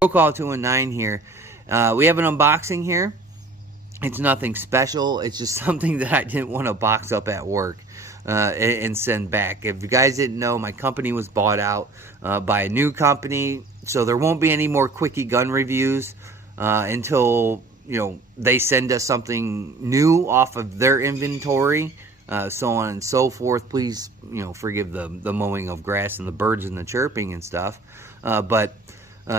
Roll call 219 here. We have an unboxing here. It's nothing special. It's just something that I didn't want to box up at work and send back. If you guys didn't know, my company was bought out by a new company, so there won't be any more quickie gun reviews until they send us something new off of their inventory, so on and so forth. Please forgive the mowing of grass and the birds and the chirping and stuff,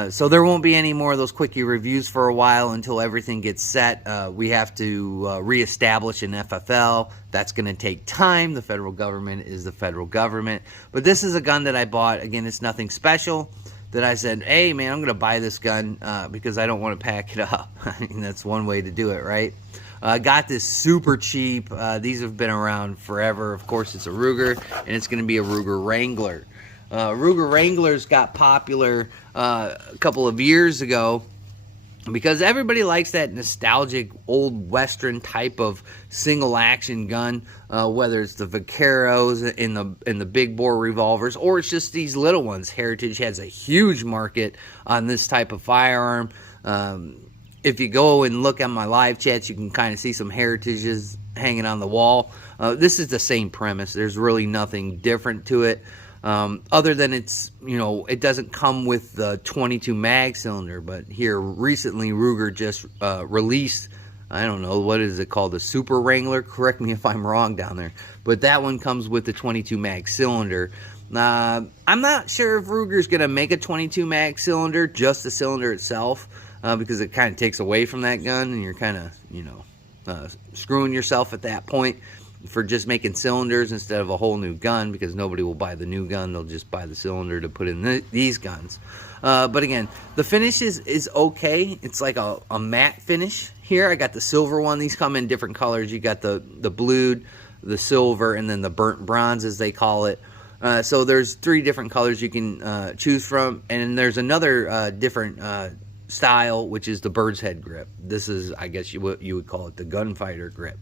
so there won't be any more of those quickie reviews for a while until everything gets set. We have to reestablish an FFL. That's going to take time. The federal government is the federal government. But this is a gun that I bought. Again, it's nothing special. That I said, hey, man, I'm going to buy this gun because I don't want to pack it up. I mean, that's one way to do it, right? I got this super cheap. These have been around forever. Of course, it's a Ruger, and it's going to be a Ruger Wrangler. Ruger Wranglers got popular a couple of years ago because everybody likes that nostalgic old western type of single action gun, whether it's the Vaqueros in the big bore revolvers, or it's just these little ones. Heritage has a huge market on this type of firearm. If you go and look at my live chats, you can kind of see some Heritages hanging on the wall. This is the same premise. There's really nothing different to it. Other than it doesn't come with the 22 mag cylinder, but here recently Ruger just released, I don't know, what is it called, the Super Wrangler? Correct me if I'm wrong down there, but that one comes with the 22 mag cylinder. I'm not sure if Ruger's gonna make a 22 mag cylinder, just the cylinder itself, because it kind of takes away from that gun, and you're kind of screwing yourself at that point for just making cylinders instead of a whole new gun, because nobody will buy the new gun. They'll just buy the cylinder to put in these guns. But again, the finish is okay. It's like a matte finish here. I got the silver one. These come in different colors. You got the blued, the silver, and then the burnt bronze, as they call it. So there's 3 different colors you can choose from, and there's another different style, which is the bird's head grip. This is, I guess what you would call it, the gunfighter grip.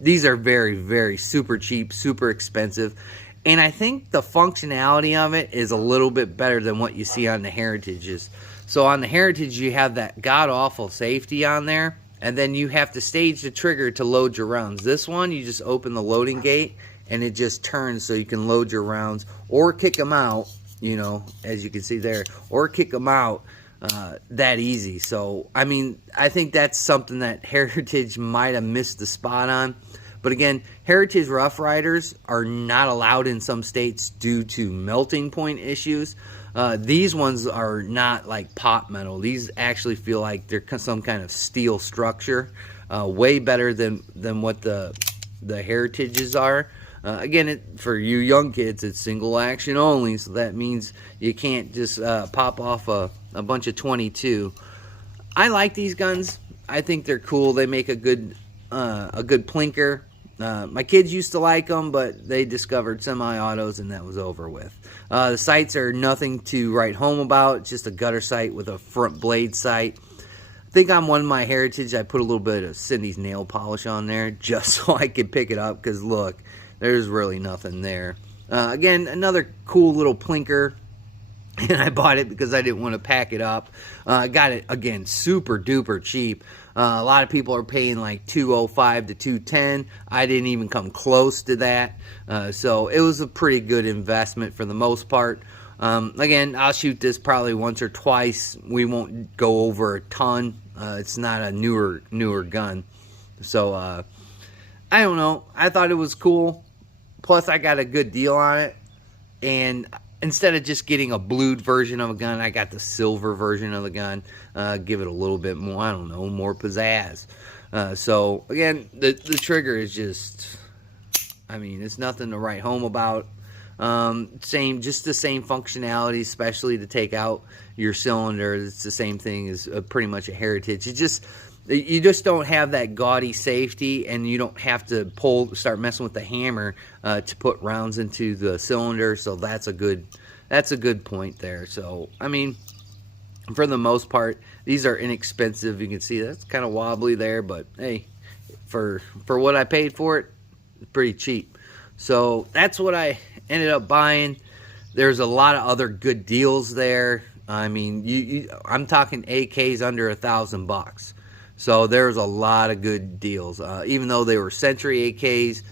These are very, very super cheap, super expensive, and I think the functionality of it is a little bit better than what you see on the Heritages. So on the Heritage, you have that god-awful safety on there, and then you have to stage the trigger to load your rounds. This one, you just open the loading gate, and it just turns so you can load your rounds, or kick them out, as you can see there, or kick them out that easy. So I mean, I think that's something that Heritage might have missed the spot on. But again, Heritage Rough Riders are not allowed in some states due to melting point issues. These ones are not like pot metal. These actually feel like they're some kind of steel structure, way better than what the Heritages are. Again, for you young kids, it's single action only, so that means you can't just pop off a bunch of 22. I like these guns. I think they're cool. They make a good plinker. My kids used to like them, but they discovered semi-autos, and that was over with. The sights are nothing to write home about. It's just a gutter sight with a front blade sight. I think on one of my Heritage, I put a little bit of Cindy's nail polish on there just so I could pick it up, because look, there's really nothing there. Again, another cool little plinker, and I bought it because I didn't want to pack it up. I got it, again, super duper cheap. A lot of people are paying like $205 to $210. I didn't even come close to that. So it was a pretty good investment for the most part. Again, I'll shoot this probably once or twice. We won't go over a ton. It's not a newer gun. So, I don't know. I thought it was cool. Plus, I got a good deal on it. And instead of just getting a blued version of a gun, I got the silver version of the gun. Give it a little bit more, I don't know, more pizzazz. So, again, the trigger is just, I mean, it's nothing to write home about. Just the same functionality, especially to take out your cylinder. It's the same thing as pretty much a Heritage. You just don't have that gaudy safety, and you don't have to start messing with the hammer to put rounds into the cylinder. So that's a good point there. So I mean, for the most part, these are inexpensive. You can see that's kind of wobbly there, but hey, for what I paid for it, it's pretty cheap. So that's what I ended up buying. There's a lot of other good deals there. I mean, I'm talking AKs under $1,000. So there's a lot of good deals. Even though they were Century AKs,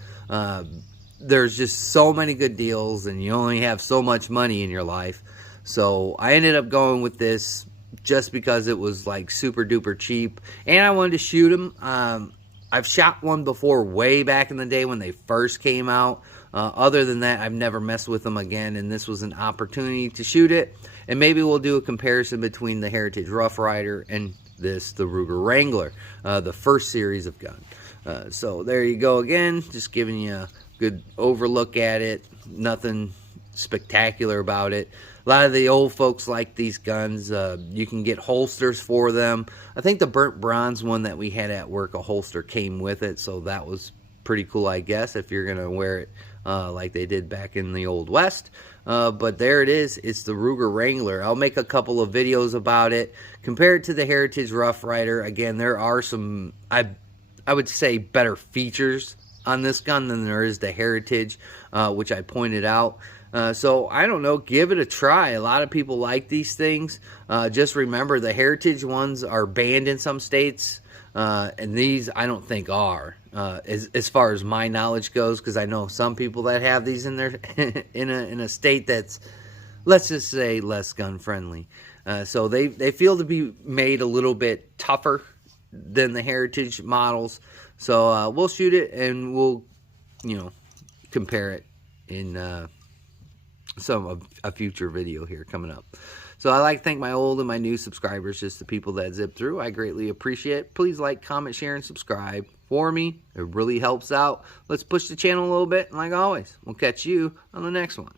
there's just so many good deals, and you only have so much money in your life. So I ended up going with this just because it was like super duper cheap, and I wanted to shoot them. I've shot one before way back in the day when they first came out. Other than that, I've never messed with them again, and this was an opportunity to shoot it. And maybe we'll do a comparison between the Heritage Rough Rider and the Ruger Wrangler, the first series of gun. So there you go again, just giving you a good overlook at it. Nothing spectacular about it. A lot of the old folks like these guns. You can get holsters for them. I think the burnt bronze one that we had at work, a holster came with it, so that was pretty cool, I guess, if you're going to wear it like they did back in the Old West. But there it is. It's the Ruger Wrangler. I'll make a couple of videos about it. Compared to the Heritage Rough Rider, again, there are some, I would say, better features on this gun than there is the Heritage, which I pointed out. So I don't know, give it a try. A lot of people like these things. Just remember, the Heritage ones are banned in some states, and these I don't think are, as far as my knowledge goes, because I know some people that have these in their in a state that's, let's just say, less gun friendly. So they feel to be made a little bit tougher than the Heritage models. So we'll shoot it, and we'll, compare it in a future video here coming up. So I'd like to thank my old and my new subscribers, just the people that zip through. I greatly appreciate it. Please like, comment, share, and subscribe for me. It really helps out. Let's push the channel a little bit, and like always, we'll catch you on the next one.